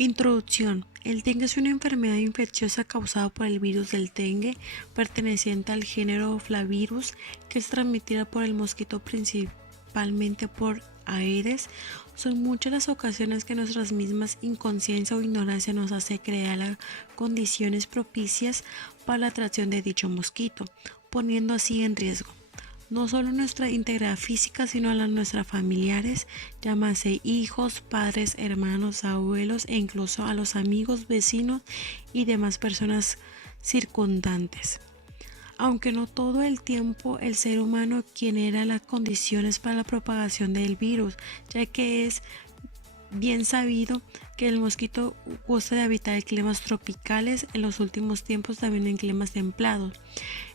Introducción. El dengue es una enfermedad infecciosa causada por el virus del dengue, perteneciente al género Flavirus, que es transmitida por el mosquito principalmente por Aedes. Son muchas las ocasiones que nuestras mismas inconsciencia o ignorancia nos hace crear las condiciones propicias para la atracción de dicho mosquito, poniendo así en riesgo no solo nuestra integridad física, sino a las nuestras familiares, llámase hijos, padres, hermanos, abuelos e incluso a los amigos, vecinos y demás personas circundantes. Aunque no todo el tiempo el ser humano quien era las condiciones para la propagación del virus, ya que es bien sabido que el mosquito gusta de habitar en climas tropicales, en los últimos tiempos también en climas templados.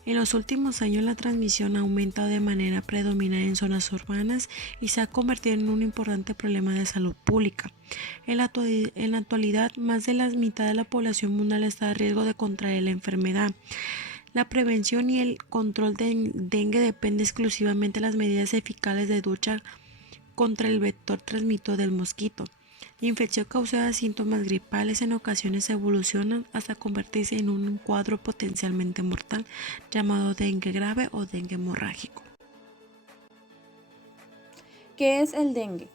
En los últimos años la transmisión ha aumentado de manera predominante en zonas urbanas y se ha convertido en un importante problema de salud pública. En la actualidad, más de la mitad de la población mundial está a riesgo de contraer la enfermedad. La prevención y el control del dengue depende exclusivamente de las medidas eficaces de lucha contra el vector transmisor del mosquito. La infección causada de síntomas gripales en ocasiones evolucionan hasta convertirse en un cuadro potencialmente mortal llamado dengue grave o dengue hemorrágico. ¿Qué es el dengue?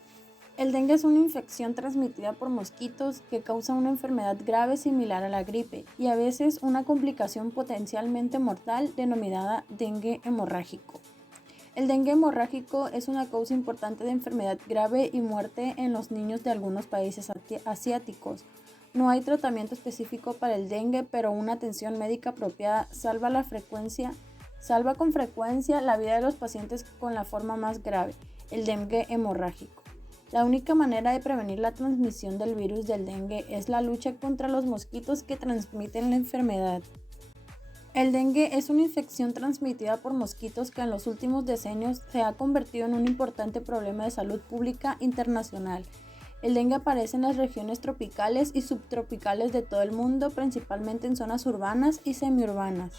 El dengue es una infección transmitida por mosquitos que causa una enfermedad grave similar a la gripe y a veces una complicación potencialmente mortal denominada dengue hemorrágico. El dengue hemorrágico es una causa importante de enfermedad grave y muerte en los niños de algunos países asiáticos. No hay tratamiento específico para el dengue, pero una atención médica apropiada salva con frecuencia la vida de los pacientes con la forma más grave, el dengue hemorrágico. La única manera de prevenir la transmisión del virus del dengue es la lucha contra los mosquitos que transmiten la enfermedad. El dengue es una infección transmitida por mosquitos que en los últimos decenios se ha convertido en un importante problema de salud pública internacional. El dengue aparece en las regiones tropicales y subtropicales de todo el mundo, principalmente en zonas urbanas y semiurbanas.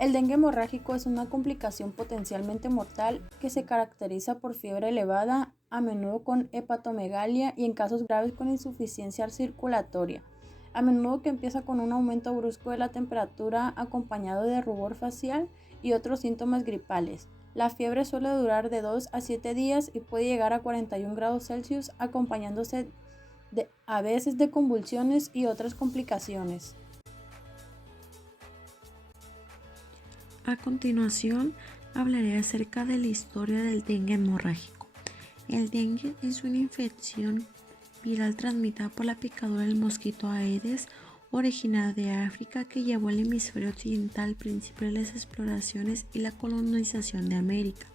El dengue hemorrágico es una complicación potencialmente mortal que se caracteriza por fiebre elevada, a menudo con hepatomegalia y en casos graves con insuficiencia circulatoria. A menudo que empieza con un aumento brusco de la temperatura acompañado de rubor facial y otros síntomas gripales. La fiebre suele durar de 2 a 7 días y puede llegar a 41 grados Celsius acompañándose a veces de convulsiones y otras complicaciones. A continuación, hablaré acerca de la historia del dengue hemorrágico. El dengue es una infección viral transmitida por la picadura del mosquito Aedes, originario de África, que llevó al hemisferio occidental al principio de las exploraciones y la colonización de América.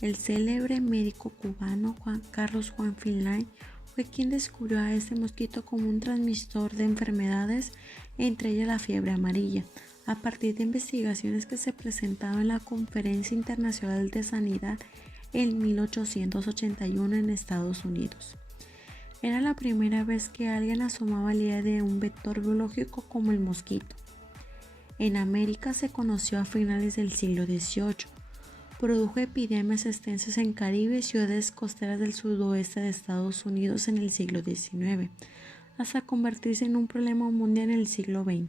El célebre médico cubano Carlos Juan Finlay fue quien descubrió a este mosquito como un transmisor de enfermedades, entre ellas la fiebre amarilla, a partir de investigaciones que se presentaron en la Conferencia Internacional de Sanidad en 1881 en Estados Unidos. Era la primera vez que alguien asomaba la idea de un vector biológico como el mosquito. En América se conoció a finales del siglo XVIII. Produjo epidemias extensas en Caribe y ciudades costeras del sudoeste de Estados Unidos en el siglo XIX, hasta convertirse en un problema mundial en el siglo XX.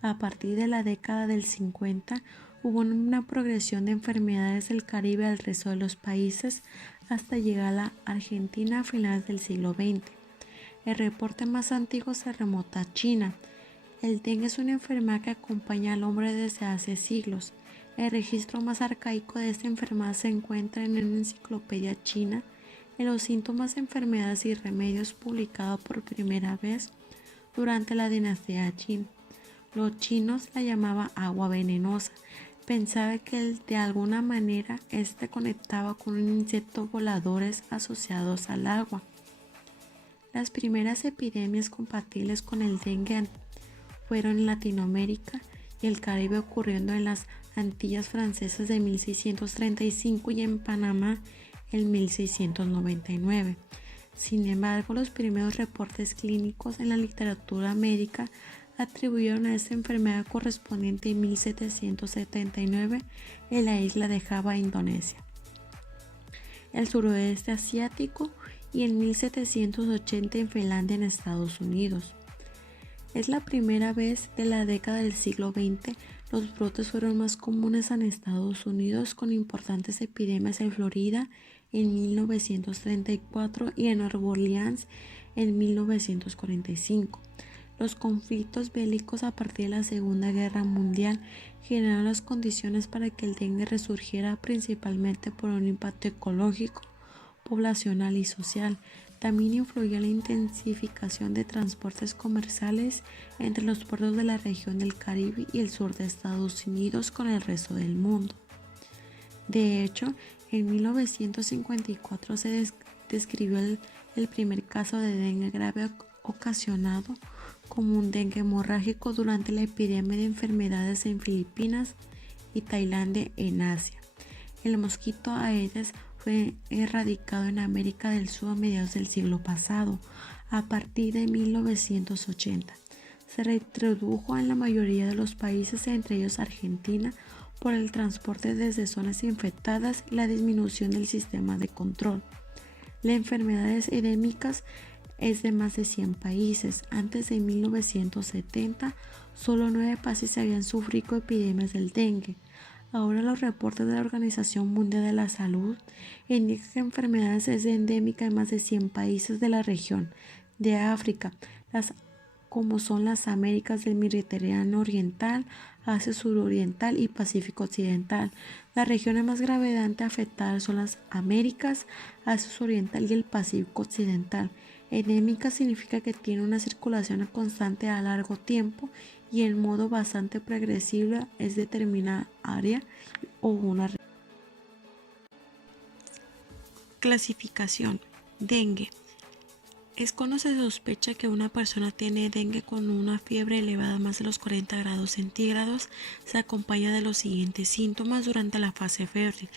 A partir de la década del 50 hubo una progresión de enfermedades del Caribe al resto de los países hasta llegar a la Argentina a finales del siglo XX. El reporte más antiguo se remonta a China. El dengue es una enfermedad que acompaña al hombre desde hace siglos. El registro más arcaico de esta enfermedad se encuentra en una enciclopedia china, en los síntomas, enfermedades y remedios, publicado por primera vez durante la dinastía Qin. Los chinos la llamaban agua venenosa. Pensaba que de alguna manera este conectaba con un insecto voladores asociados al agua. Las primeras epidemias compatibles con el dengue fueron en Latinoamérica y el Caribe, ocurriendo en las Antillas Francesas de 1635 y en Panamá en 1699. Sin embargo, los primeros reportes clínicos en la literatura médica atribuyeron a esta enfermedad correspondiente en 1779 en la isla de Java, Indonesia. El suroeste asiático y en 1780 en Finlandia, en Estados Unidos. Es la primera vez de la década del siglo XX. Los brotes fueron más comunes en Estados Unidos, con importantes epidemias en Florida en 1934 y en Nueva Orleans en 1945. Los conflictos bélicos a partir de la Segunda Guerra Mundial generaron las condiciones para que el dengue resurgiera, principalmente por un impacto ecológico, poblacional y social. También influyó la intensificación de transportes comerciales entre los puertos de la región del Caribe y el sur de Estados Unidos con el resto del mundo. De hecho, en 1954 se describió el primer caso de dengue grave ocasionado como un dengue hemorrágico durante la epidemia de enfermedades en Filipinas y Tailandia, en Asia. El mosquito Aedes fue erradicado en América del Sur a mediados del siglo pasado. A partir de 1980 se reintrodujo en la mayoría de los países, entre ellos Argentina, por el transporte desde zonas infectadas y la disminución del sistema de control. La enfermedad endémica es de más de 100 países. Antes de 1970, solo 9 países habían sufrido epidemias del dengue. Ahora los reportes de la Organización Mundial de la Salud indican que la enfermedad es endémica en más de 100 países de la región de África, como son las Américas del Mediterráneo Oriental, Asia Suroriental y Pacífico Occidental. Las regiones más gravemente afectadas son las Américas, Asia Suroriental y el Pacífico Occidental. Endémica significa que tiene una circulación constante a largo tiempo y en modo bastante progresivo es determinada área o una región. Clasificación. Dengue. Es cuando se sospecha que una persona tiene dengue con una fiebre elevada a más de los 40 grados centígrados. Se acompaña de los siguientes síntomas durante la fase febril: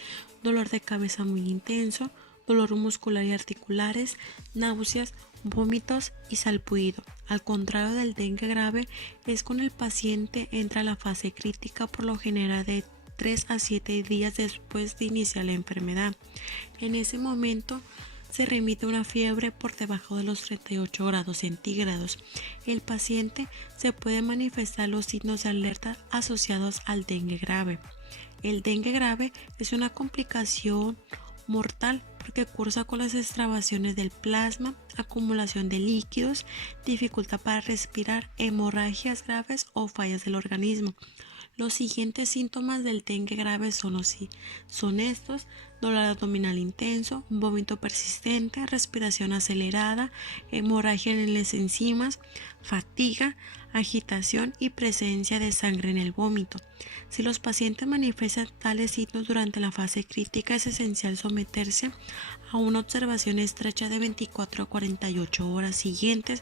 dolor de cabeza muy intenso, dolor muscular y articulares, náuseas, vómitos y salpullido. Al contrario del dengue grave, es cuando el paciente entra a la fase crítica, por lo general de 3 a 7 días después de iniciar la enfermedad. En ese momento se remite una fiebre por debajo de los 38 grados centígrados. El paciente se puede manifestar los signos de alerta asociados al dengue grave. El dengue grave es una complicación mortal porque cursa con las extravasaciones del plasma, acumulación de líquidos, dificultad para respirar, hemorragias graves o fallas del organismo. Los siguientes síntomas del dengue grave son estos: dolor abdominal intenso, vómito persistente, respiración acelerada, hemorragia en las enzimas, fatiga, agitación y presencia de sangre en el vómito. Si los pacientes manifiestan tales signos durante la fase crítica, es esencial someterse a una observación estrecha de 24 a 48 horas siguientes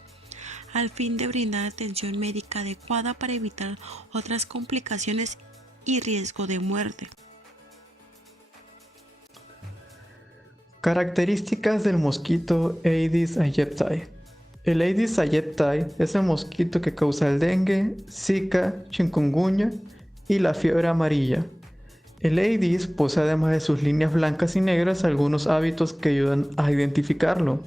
al fin de brindar atención médica adecuada para evitar otras complicaciones y riesgo de muerte. Características del mosquito Aedes aegypti. El Aedes aegypti es el mosquito que causa el dengue, Zika, chikungunya y la fiebre amarilla. El Aedes posee, además de sus líneas blancas y negras, algunos hábitos que ayudan a identificarlo.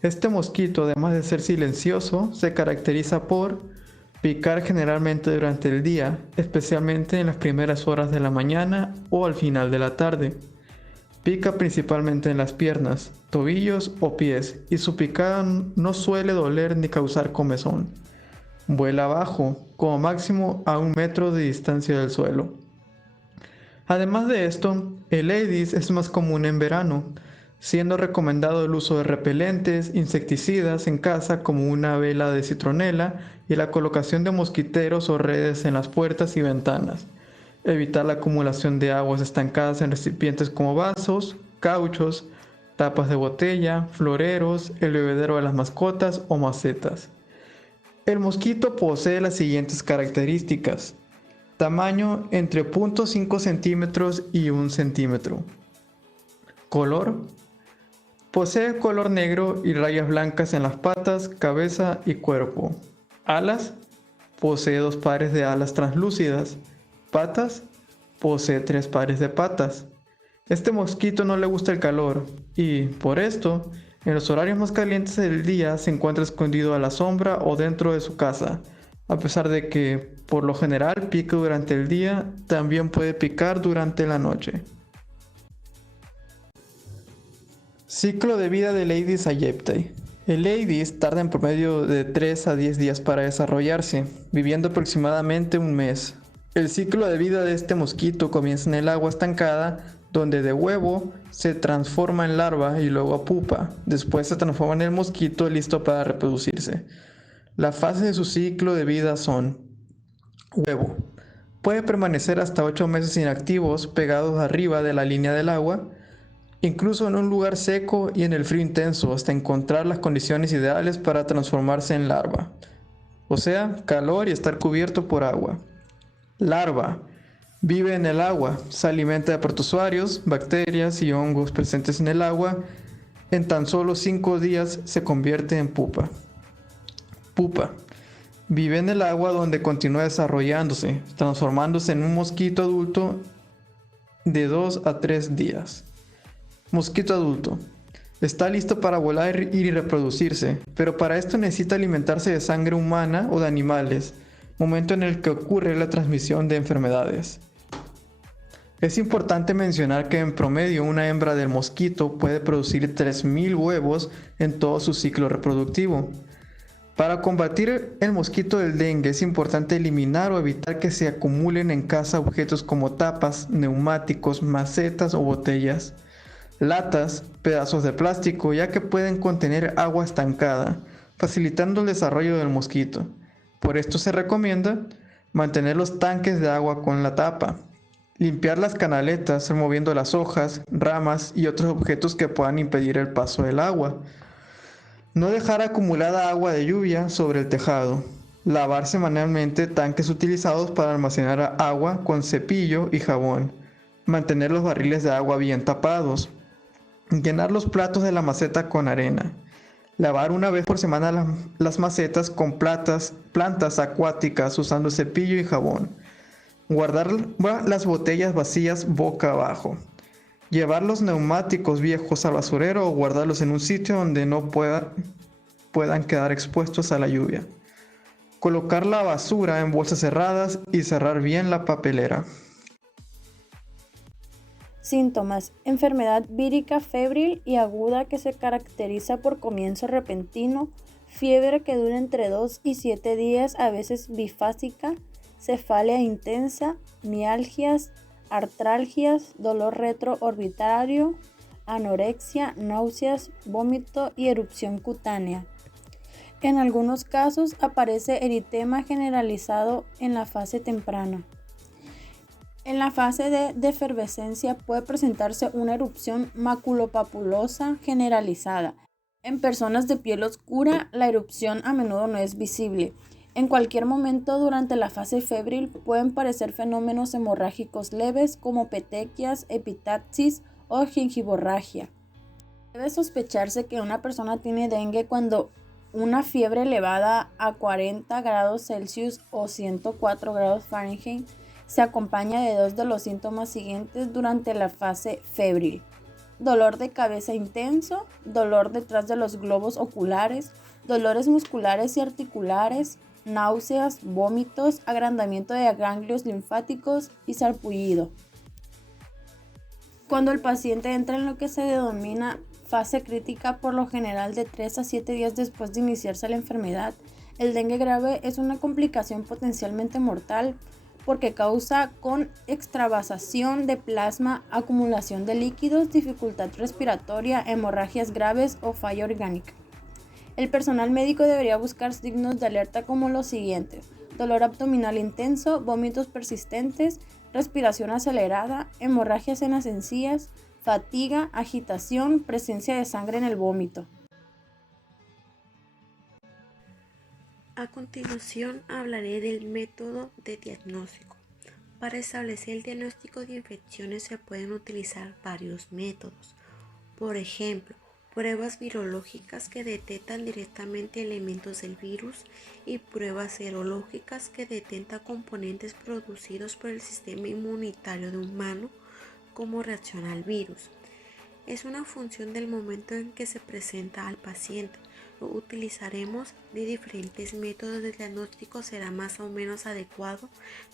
Este mosquito, además de ser silencioso, se caracteriza por picar generalmente durante el día, especialmente en las primeras horas de la mañana o al final de la tarde. Pica principalmente en las piernas, tobillos o pies, y su picada no suele doler ni causar comezón. Vuela bajo, como máximo a 1 metro de distancia del suelo. Además de esto, el Aedes es más común en verano, siendo recomendado el uso de repelentes, insecticidas en casa como una vela de citronela y la colocación de mosquiteros o redes en las puertas y ventanas. Evitar la acumulación de aguas estancadas en recipientes como vasos, cauchos, tapas de botella, floreros, el bebedero de las mascotas o macetas. El mosquito posee las siguientes características: tamaño entre 0.5 centímetros y 1 centímetro. Color: posee color negro y rayas blancas en las patas, cabeza y cuerpo. Alas: posee 2 pares de alas translúcidas. Patas: posee 3 pares de patas. Este mosquito no le gusta el calor y, por esto, En los horarios más calientes del día se encuentra escondido a la sombra o dentro de su casa. A pesar de que, por lo general, pica durante el día, también puede picar durante la noche. Ciclo de vida del Aedes aegypti. El Aedes tarda en promedio de 3 a 10 días para desarrollarse, viviendo aproximadamente un mes. El ciclo de vida de este mosquito comienza en el agua estancada, donde de huevo se transforma en larva y luego a pupa. Después se transforma en el mosquito listo para reproducirse. Las fases de su ciclo de vida son: huevo. Puede permanecer hasta 8 meses inactivos pegados arriba de la línea del agua, incluso en un lugar seco y en el frío intenso, hasta encontrar las condiciones ideales para transformarse en larva. O sea, calor y estar cubierto por agua. Larva. Vive en el agua, se alimenta de protozoarios, bacterias y hongos presentes en el agua. En tan solo 5 días se convierte en pupa. Pupa. Vive en el agua donde continúa desarrollándose, transformándose en un mosquito adulto de 2 a 3 días. Mosquito adulto. Está listo para volar y reproducirse, pero para esto necesita alimentarse de sangre humana o de animales, momento en el que ocurre la transmisión de enfermedades. Es importante mencionar que en promedio una hembra del mosquito puede producir 3.000 huevos en todo su ciclo reproductivo. Para combatir el mosquito del dengue es importante eliminar o evitar que se acumulen en casa objetos como tapas, neumáticos, macetas o botellas, latas, pedazos de plástico, ya que pueden contener agua estancada, facilitando el desarrollo del mosquito. Por esto se recomienda mantener los tanques de agua con la tapa, limpiar las canaletas removiendo las hojas, ramas y otros objetos que puedan impedir el paso del agua. No dejar acumulada agua de lluvia sobre el tejado. Lavar semanalmente tanques utilizados para almacenar agua con cepillo y jabón. Mantener los barriles de agua bien tapados. Llenar los platos de la maceta con arena. Lavar una vez por semana las macetas con plantas acuáticas usando cepillo y jabón. Guardar las botellas vacías boca abajo. Llevar los neumáticos viejos al basurero o guardarlos en un sitio donde no puedan quedar expuestos a la lluvia. Colocar la basura en bolsas cerradas y cerrar bien la papelera. Síntomas: enfermedad vírica febril y aguda que se caracteriza por comienzo repentino, fiebre que dura entre 2 y 7 días, a veces bifásica, cefalea intensa, mialgias, artralgias, dolor retroorbitario, anorexia, náuseas, vómito y erupción cutánea. En algunos casos aparece eritema generalizado en la fase temprana. En la fase de defervescencia puede presentarse una erupción maculopapulosa generalizada. En personas de piel oscura, la erupción a menudo no es visible. En cualquier momento durante la fase febril pueden parecer fenómenos hemorrágicos leves como petequias, epistaxis o gingivorragia. Debe sospecharse que una persona tiene dengue cuando una fiebre elevada a 40 grados Celsius o 104 grados Fahrenheit se acompaña de 2 de los síntomas siguientes durante la fase febril: dolor de cabeza intenso, dolor detrás de los globos oculares, dolores musculares y articulares, náuseas, vómitos, agrandamiento de ganglios linfáticos y sarpullido. Cuando el paciente entra en lo que se denomina fase crítica, por lo general de 3 a 7 días después de iniciarse la enfermedad, el dengue grave es una complicación potencialmente mortal porque causa con extravasación de plasma, acumulación de líquidos, dificultad respiratoria, hemorragias graves o falla orgánica. El personal médico debería buscar signos de alerta como los siguientes: dolor abdominal intenso, vómitos persistentes, respiración acelerada, hemorragias en las encías, fatiga, agitación, presencia de sangre en el vómito. A continuación hablaré del método de diagnóstico. Para establecer el diagnóstico de infecciones se pueden utilizar varios métodos. Por ejemplo, pruebas virológicas que detectan directamente elementos del virus y pruebas serológicas que detectan componentes producidos por el sistema inmunitario de un humano como reacción al virus. es una función del momento en que se presenta al paciente. Lo utilizaremos de diferentes métodos de diagnóstico, será más o menos adecuado.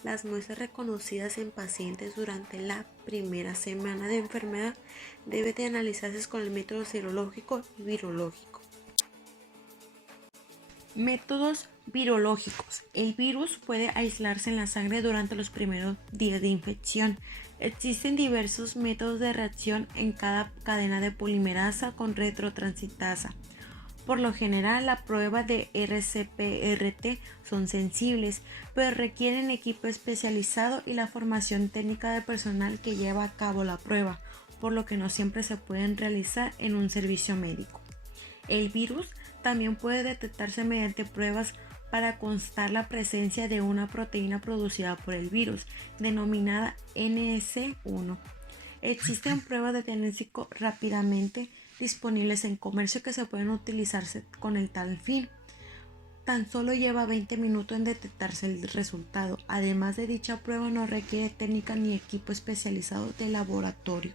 Las muestras reconocidas en pacientes durante la primera semana de enfermedad deben de analizarse con el método serológico y virológico. Métodos virológicos. El virus puede aislarse en la sangre durante los primeros días de infección. Existen diversos métodos de reacción en cada cadena de polimerasa con retrotransitasa. Por lo general, la prueba de RCP-RT son sensibles, pero requieren equipo especializado y la formación técnica de personal que lleva a cabo la prueba, por lo que no siempre se pueden realizar en un servicio médico. El virus también puede detectarse mediante pruebas para constar la presencia de una proteína producida por el virus, denominada NS1. Existen pruebas de diagnóstico rápidamente disponibles en comercio que se pueden utilizarse con el tal fin. Tan solo lleva 20 minutos en detectarse el resultado. Además de dicha prueba no requiere técnica ni equipo especializado de laboratorio.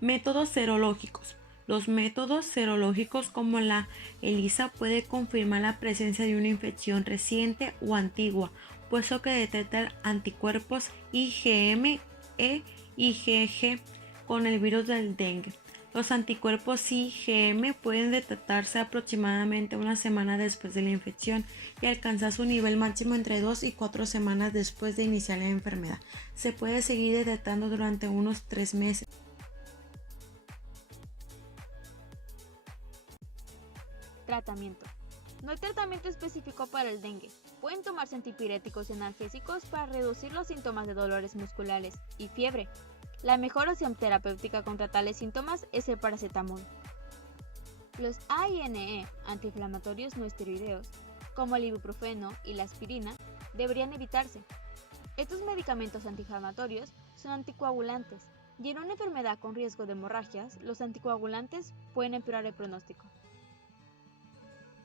Métodos serológicos. Los métodos serológicos como la ELISA puede confirmar la presencia de una infección reciente o antigua, puesto que detectan anticuerpos IgM e IgG con el virus del dengue. Los anticuerpos IgM pueden detectarse aproximadamente una semana después de la infección y alcanzar su nivel máximo entre 2 y 4 semanas después de iniciar la enfermedad. Se puede seguir detectando durante unos 3 meses. Tratamiento. No hay tratamiento específico para el dengue. Pueden tomarse antipiréticos y analgésicos para reducir los síntomas de dolores musculares y fiebre. La mejor opción terapéutica contra tales síntomas es el paracetamol. Los AINE, antiinflamatorios no esteroideos, como el ibuprofeno y la aspirina, deberían evitarse. Estos medicamentos antiinflamatorios son anticoagulantes y en una enfermedad con riesgo de hemorragias, los anticoagulantes pueden empeorar el pronóstico.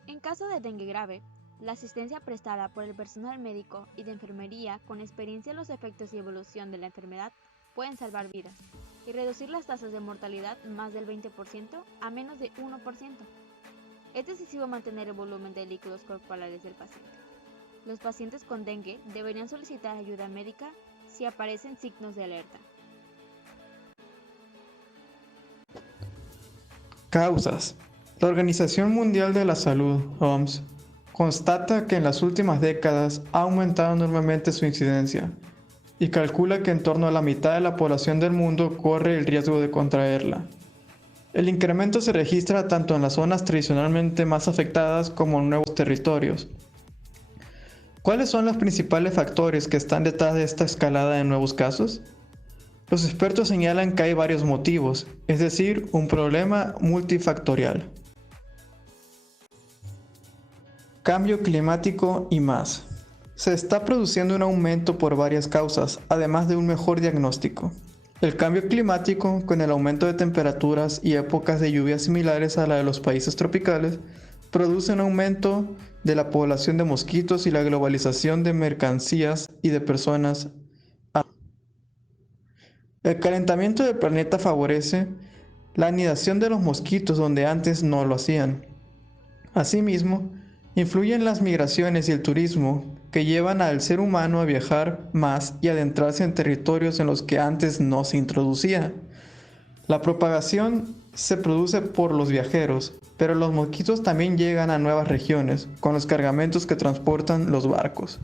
En caso de dengue grave, la asistencia prestada por el personal médico y de enfermería con experiencia en los efectos y evolución de la enfermedad pueden salvar vidas y reducir las tasas de mortalidad más del 20% a menos de 1%. Es decisivo mantener el volumen de líquidos corporales del paciente. Los pacientes con dengue deberían solicitar ayuda médica si aparecen signos de alerta. Causas. La Organización Mundial de la Salud, OMS, constata que en las últimas décadas ha aumentado enormemente su incidencia y calcula que en torno a la mitad de la población del mundo corre el riesgo de contraerla. El incremento se registra tanto en las zonas tradicionalmente más afectadas como en nuevos territorios. ¿Cuáles son los principales factores que están detrás de esta escalada de nuevos casos? Los expertos señalan que hay varios motivos, es decir, un problema multifactorial. Cambio climático y más. Se está produciendo un aumento por varias causas, además de un mejor diagnóstico. El cambio climático, con el aumento de temperaturas y épocas de lluvias similares a la de los países tropicales, produce un aumento de la población de mosquitos y la globalización de mercancías y de personas. El calentamiento del planeta favorece la anidación de los mosquitos donde antes no lo hacían. Asimismo, influyen las migraciones y el turismo que llevan al ser humano a viajar más y adentrarse en territorios en los que antes no se introducía. La propagación se produce por los viajeros, pero los mosquitos también llegan a nuevas regiones con los cargamentos que transportan los barcos.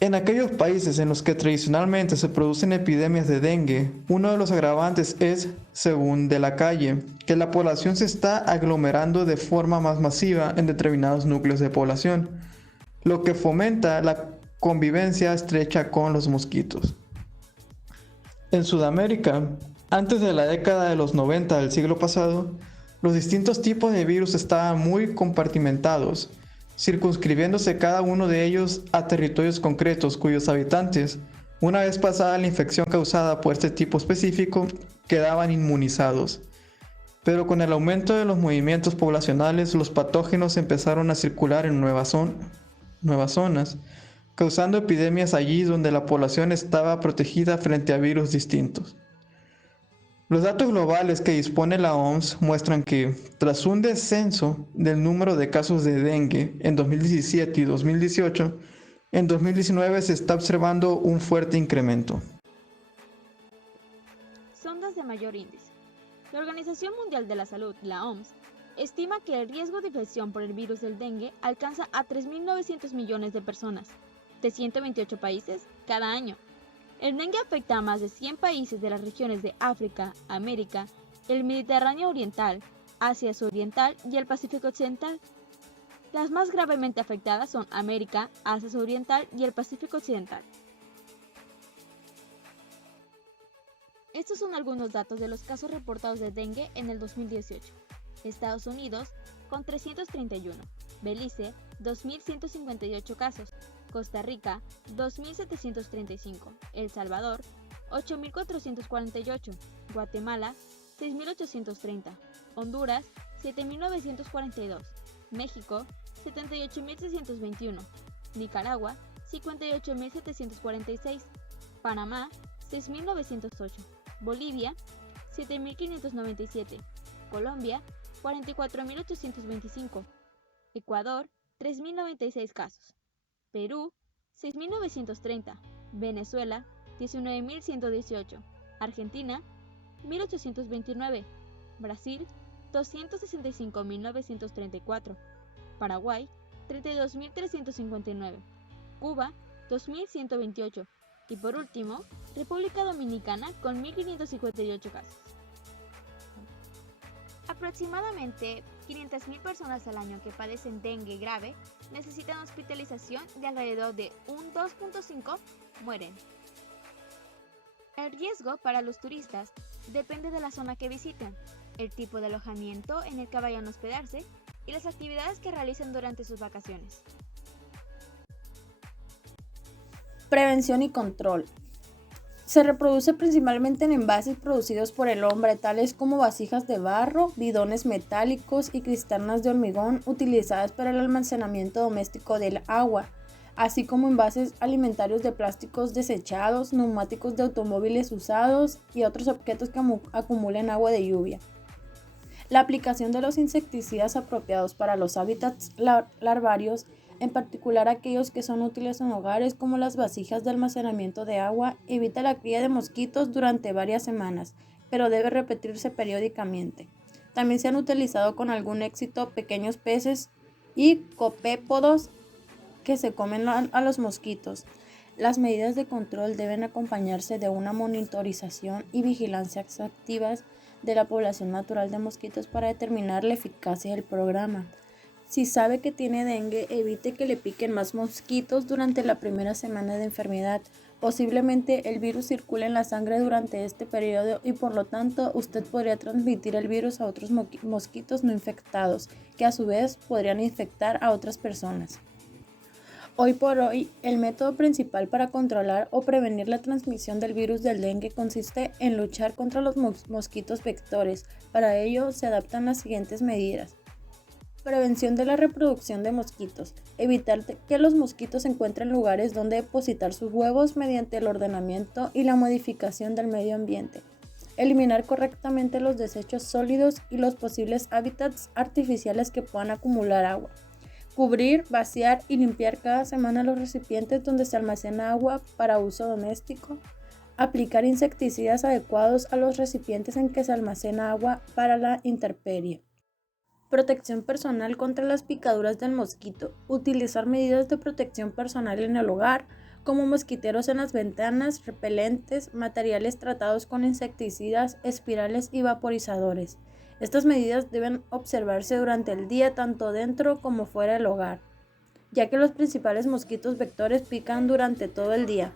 En aquellos países en los que tradicionalmente se producen epidemias de dengue, uno de los agravantes es, según De la Calle, que la población se está aglomerando de forma más masiva en determinados núcleos de población, lo que fomenta la convivencia estrecha con los mosquitos. En Sudamérica, antes de la década de los 90 del siglo pasado, los distintos tipos de virus estaban muy compartimentados, circunscribiéndose cada uno de ellos a territorios concretos cuyos habitantes, una vez pasada la infección causada por este tipo específico, quedaban inmunizados. Pero con el aumento de los movimientos poblacionales, los patógenos empezaron a circular en nuevas zonas, causando epidemias allí donde la población estaba protegida frente a virus distintos. Los datos globales que dispone la OMS muestran que, tras un descenso del número de casos de dengue en 2017 y 2018, en 2019 se está observando un fuerte incremento. Sondas de mayor índice. La Organización Mundial de la Salud, la OMS, estima que el riesgo de infección por el virus del dengue alcanza a 3.900 millones de personas, de 128 países, cada año. El dengue afecta a más de 100 países de las regiones de África, América, el Mediterráneo Oriental, Asia Suroriental y el Pacífico Occidental. Las más gravemente afectadas son América, Asia Suroriental y el Pacífico Occidental. Estos son algunos datos de los casos reportados de dengue en el 2018. Estados Unidos, con 331. Belice, 2.158 casos. Costa Rica, 2.735. El Salvador, 8.448. Guatemala, 6.830. Honduras, 7.942. México, 78.621. Nicaragua, 58.746. Panamá, 6.908. Bolivia, 7.597. Colombia, 44.825. Ecuador, 3.096 casos. Perú, 6.930. Venezuela, 19.118. Argentina, 1.829. Brasil, 265.934. Paraguay, 32.359. Cuba, 2.128. Y por último, República Dominicana con 1.558 casos. Aproximadamente 500.000 personas al año que padecen dengue grave necesitan hospitalización y alrededor de un 2.5 mueren. El riesgo para los turistas depende de la zona que visiten, el tipo de alojamiento en el que vayan a hospedarse y las actividades que realicen durante sus vacaciones. Prevención y control. Se reproduce principalmente en envases producidos por el hombre, tales como vasijas de barro, bidones metálicos y cisternas de hormigón utilizadas para el almacenamiento doméstico del agua, así como envases alimentarios de plásticos desechados, neumáticos de automóviles usados y otros objetos que acumulen agua de lluvia. La aplicación de los insecticidas apropiados para los hábitats larvarios, en particular aquellos que son útiles en hogares como las vasijas de almacenamiento de agua, evita la cría de mosquitos durante varias semanas, pero debe repetirse periódicamente. También se han utilizado con algún éxito pequeños peces y copépodos que se comen a los mosquitos. Las medidas de control deben acompañarse de una monitorización y vigilancia activas de la población natural de mosquitos para determinar la eficacia del programa. Si sabe que tiene dengue, evite que le piquen más mosquitos durante la primera semana de enfermedad. Posiblemente el virus circule en la sangre durante este periodo y por lo tanto usted podría transmitir el virus a otros mosquitos no infectados, que a su vez podrían infectar a otras personas. Hoy por hoy, el método principal para controlar o prevenir la transmisión del virus del dengue consiste en luchar contra los mosquitos vectores. Para ello se adaptan las siguientes medidas. Prevención de la reproducción de mosquitos. Evitar que los mosquitos encuentren lugares donde depositar sus huevos mediante el ordenamiento y la modificación del medio ambiente. Eliminar correctamente los desechos sólidos y los posibles hábitats artificiales que puedan acumular agua. Cubrir, vaciar y limpiar cada semana los recipientes donde se almacena agua para uso doméstico. Aplicar insecticidas adecuados a los recipientes en que se almacena agua para la intemperie. Protección personal contra las picaduras del mosquito. Utilizar medidas de protección personal en el hogar, como mosquiteros en las ventanas, repelentes, materiales tratados con insecticidas, espirales y vaporizadores. Estas medidas deben observarse durante el día tanto dentro como fuera del hogar, ya que los principales mosquitos vectores pican durante todo el día.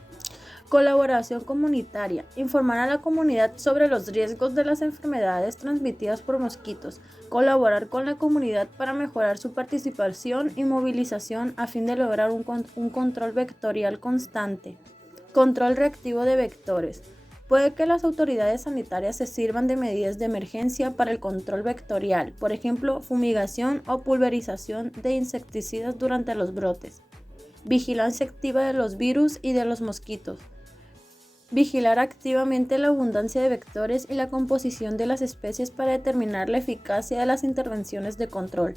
Colaboración comunitaria. Informar a la comunidad sobre los riesgos de las enfermedades transmitidas por mosquitos. Colaborar con la comunidad para mejorar su participación y movilización a fin de lograr un control vectorial constante. Control reactivo de vectores. Puede que las autoridades sanitarias se sirvan de medidas de emergencia para el control vectorial, por ejemplo, fumigación o pulverización de insecticidas durante los brotes. vigilancia activa de los virus y de los mosquitos, vigilar activamente la abundancia de vectores y la composición de las especies para determinar la eficacia de las intervenciones de control,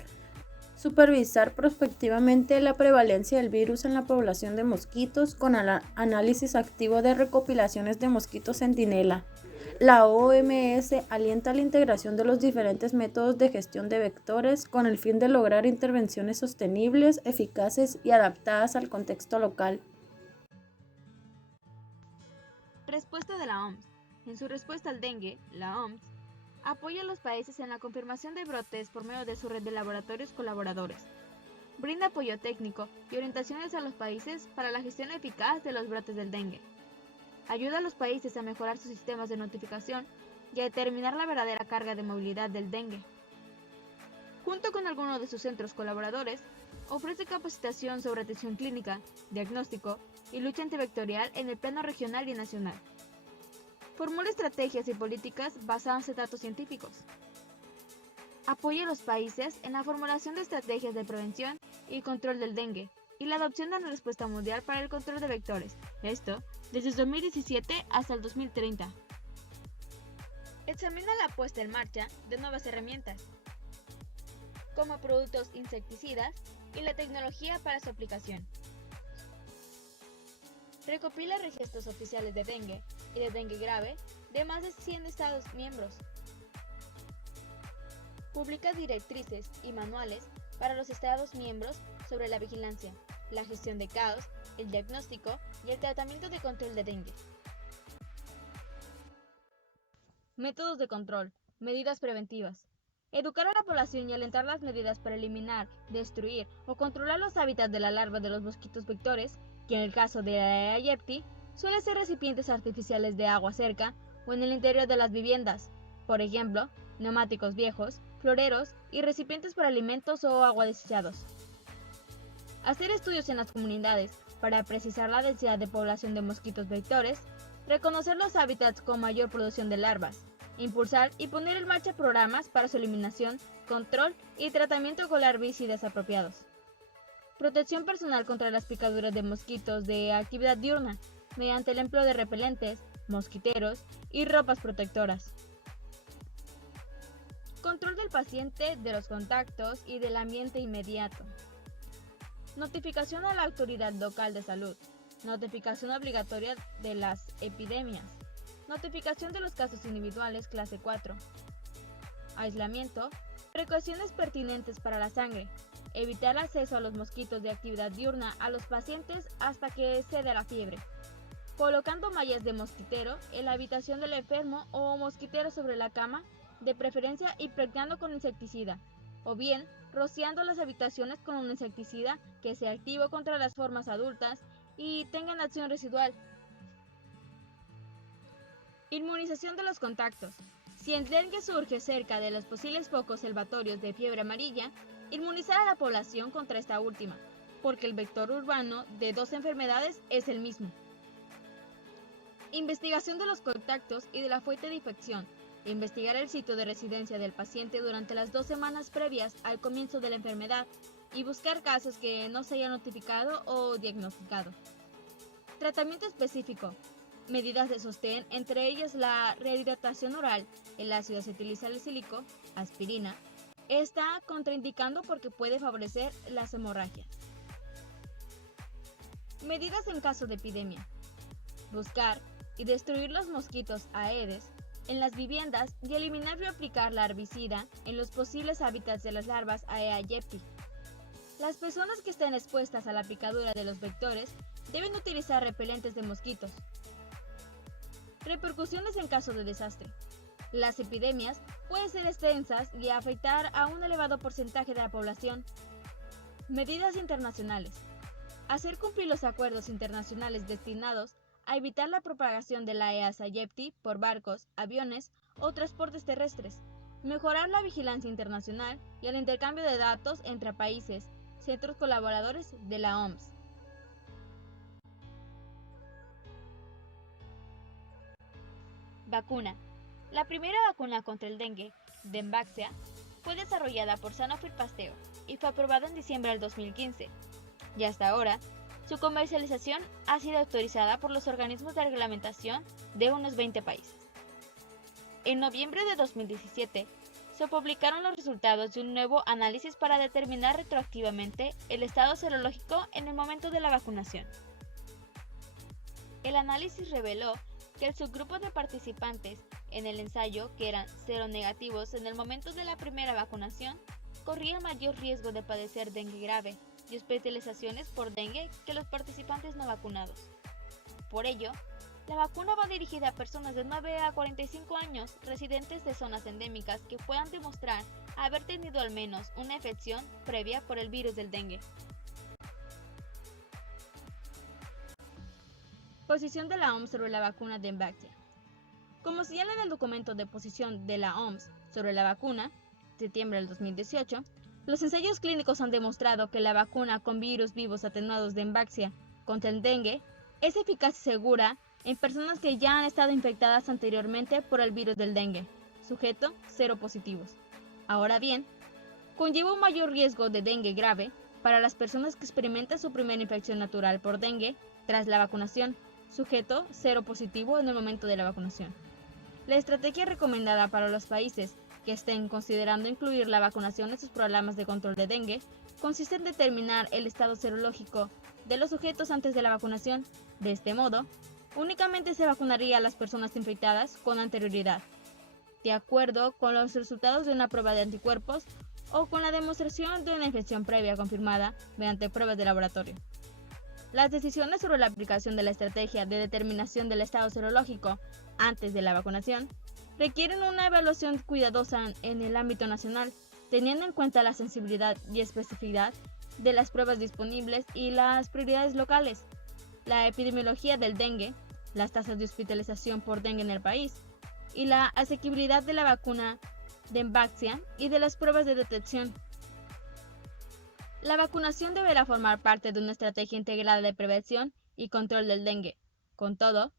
supervisar prospectivamente la prevalencia del virus en la población de mosquitos con análisis activo de recopilaciones de mosquitos centinela. La OMS alienta la integración de los diferentes métodos de gestión de vectores con el fin de lograr intervenciones sostenibles, eficaces y adaptadas al contexto local. Respuesta de la OMS. En su respuesta al dengue, la OMS apoya a los países en la confirmación de brotes por medio de su red de laboratorios colaboradores. Brinda apoyo técnico y orientaciones a los países para la gestión eficaz de los brotes del dengue. Ayuda a los países a mejorar sus sistemas de notificación y a determinar la verdadera carga de movilidad del dengue. Junto con algunos de sus centros colaboradores, ofrece capacitación sobre atención clínica, diagnóstico y lucha antivectorial en el plano regional y nacional. Formula estrategias y políticas basadas en datos científicos. Apoya a los países en la formulación de estrategias de prevención y control del dengue y la adopción de una respuesta mundial para el control de vectores, esto desde el 2017 hasta el 2030. Examina la puesta en marcha de nuevas herramientas, como productos insecticidas y la tecnología para su aplicación. Recopila registros oficiales de dengue y de dengue grave de más de 100 estados miembros. Publica directrices y manuales para los estados miembros sobre la vigilancia, la gestión de caos, el diagnóstico y el tratamiento de control de dengue. Métodos de control, medidas preventivas. Educar a la población y alentar las medidas para eliminar, destruir o controlar los hábitats de la larva de los mosquitos vectores, que en el caso de la Aegypti suelen ser recipientes artificiales de agua cerca o en el interior de las viviendas, por ejemplo, neumáticos viejos, floreros y recipientes para alimentos o agua desechados. Hacer estudios en las comunidades para precisar la densidad de población de mosquitos vectores, reconocer los hábitats con mayor producción de larvas, impulsar y poner en marcha programas para su eliminación, control y tratamiento con larvicidas apropiados. Protección personal contra las picaduras de mosquitos de actividad diurna, mediante el empleo de repelentes, mosquiteros y ropas protectoras. Control del paciente, de los contactos y del ambiente inmediato. Notificación a la autoridad local de salud. Notificación obligatoria de las epidemias. Notificación de los casos individuales clase 4. Aislamiento. Precauciones pertinentes para la sangre. Evitar acceso a los mosquitos de actividad diurna a los pacientes hasta que ceda la fiebre. Colocando mallas de mosquitero en la habitación del enfermo o mosquitero sobre la cama, de preferencia impregnando con insecticida, o bien rociando las habitaciones con un insecticida que sea activo contra las formas adultas y tengan acción residual. Inmunización de los contactos. Si el dengue surge cerca de los posibles focos salvatorios de fiebre amarilla, inmunizar a la población contra esta última, porque el vector urbano de dos enfermedades es el mismo. Investigación de los contactos y de la fuente de infección. Investigar el sitio de residencia del paciente durante las 2 semanas previas al comienzo de la enfermedad y buscar casos que no se hayan notificado o diagnosticado. Tratamiento específico. Medidas de sostén, entre ellas la rehidratación oral, el ácido acetilsalicílico, aspirina, está contraindicando porque puede favorecer las hemorragias. Medidas en caso de epidemia. Buscar y destruir los mosquitos Aedes en las viviendas y eliminar y aplicar la herbicida en los posibles hábitats de las larvas Aegypti. Las personas que estén expuestas a la picadura de los vectores deben utilizar repelentes de mosquitos. Repercusiones en caso de desastre. Las epidemias pueden ser extensas y afectar a un elevado porcentaje de la población. Medidas internacionales. Hacer cumplir los acuerdos internacionales destinados a evitar la propagación de la Aedes aegypti por barcos, aviones o transportes terrestres. Mejorar la vigilancia internacional y el intercambio de datos entre países, centros colaboradores de la OMS. Vacuna. La primera vacuna contra el dengue, Dengvaxia, fue desarrollada por Sanofi Pasteur y fue aprobada en diciembre del 2015. Y hasta ahora, Su comercialización ha sido autorizada por los organismos de reglamentación de unos 20 países. En noviembre de 2017, se publicaron los resultados de un nuevo análisis para determinar retroactivamente el estado serológico en el momento de la vacunación. El análisis reveló que el subgrupo de participantes en el ensayo, que eran seronegativos en el momento de la primera vacunación, corría mayor riesgo de padecer dengue grave y hospitalizaciones por dengue que los participantes no vacunados. Por ello, la vacuna va dirigida a personas de 9 a 45 años residentes de zonas endémicas que puedan demostrar haber tenido al menos una infección previa por el virus del dengue. Posición de la OMS sobre la vacuna de Dengvaxia. Como señala en el documento de posición de la OMS sobre la vacuna, septiembre del 2018, los ensayos clínicos han demostrado que la vacuna con virus vivos atenuados de Dengvaxia contra el dengue es eficaz y segura en personas que ya han estado infectadas anteriormente por el virus del dengue, sujeto seropositivos. Ahora bien, conlleva un mayor riesgo de dengue grave para las personas que experimentan su primera infección natural por dengue tras la vacunación, sujeto seropositivo en el momento de la vacunación. La estrategia recomendada para los países que estén considerando incluir la vacunación en sus programas de control de dengue consiste en determinar el estado serológico de los sujetos antes de la vacunación. De este modo, únicamente se vacunaría a las personas infectadas con anterioridad, de acuerdo con los resultados de una prueba de anticuerpos o con la demostración de una infección previa confirmada mediante pruebas de laboratorio. Las decisiones sobre la aplicación de la estrategia de determinación del estado serológico antes de la vacunación requieren una evaluación cuidadosa en el ámbito nacional, teniendo en cuenta la sensibilidad y especificidad de las pruebas disponibles y las prioridades locales, la epidemiología del dengue, las tasas de hospitalización por dengue en el país y la asequibilidad de la vacuna de Dengvaxia y de las pruebas de detección. La vacunación deberá formar parte de una estrategia integrada de prevención y control del dengue. Con todo,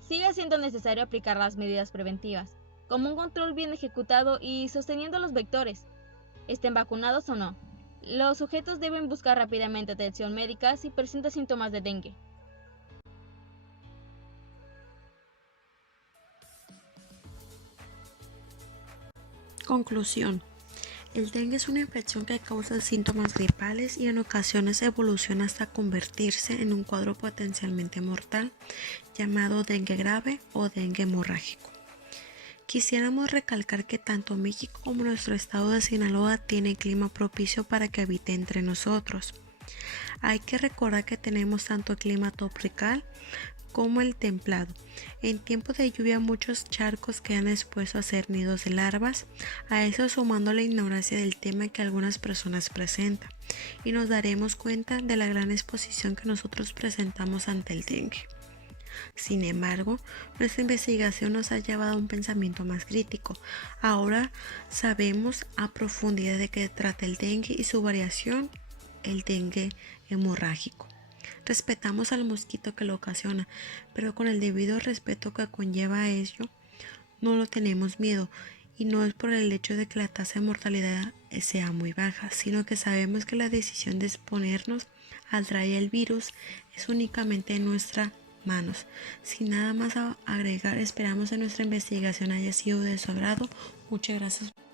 sigue siendo necesario aplicar las medidas preventivas, como un control bien ejecutado y sosteniendo los vectores, estén vacunados o no. Los sujetos deben buscar rápidamente atención médica si presentan síntomas de dengue. Conclusión. El dengue es una infección que causa síntomas gripales y en ocasiones evoluciona hasta convertirse en un cuadro potencialmente mortal llamado dengue grave o dengue hemorrágico. Quisiéramos recalcar que tanto México como nuestro estado de Sinaloa tiene clima propicio para que habite entre nosotros. Hay que recordar que tenemos tanto el clima tropical como el templado. En tiempo de lluvia muchos charcos quedan expuestos a ser nidos de larvas, a eso sumando la ignorancia del tema que algunas personas presentan, y nos daremos cuenta de la gran exposición que nosotros presentamos ante el dengue. Sin embargo, nuestra investigación nos ha llevado a un pensamiento más crítico. Ahora sabemos a profundidad de qué trata el dengue y su variación, el dengue hemorrágico. Respetamos al mosquito que lo ocasiona, pero con el debido respeto que conlleva a ello, no lo tenemos miedo, y no es por el hecho de que la tasa de mortalidad sea muy baja, sino que sabemos que la decisión de exponernos al traer el virus es únicamente en nuestras manos. Sin nada más a agregar, esperamos que nuestra investigación haya sido de su agrado. Muchas gracias.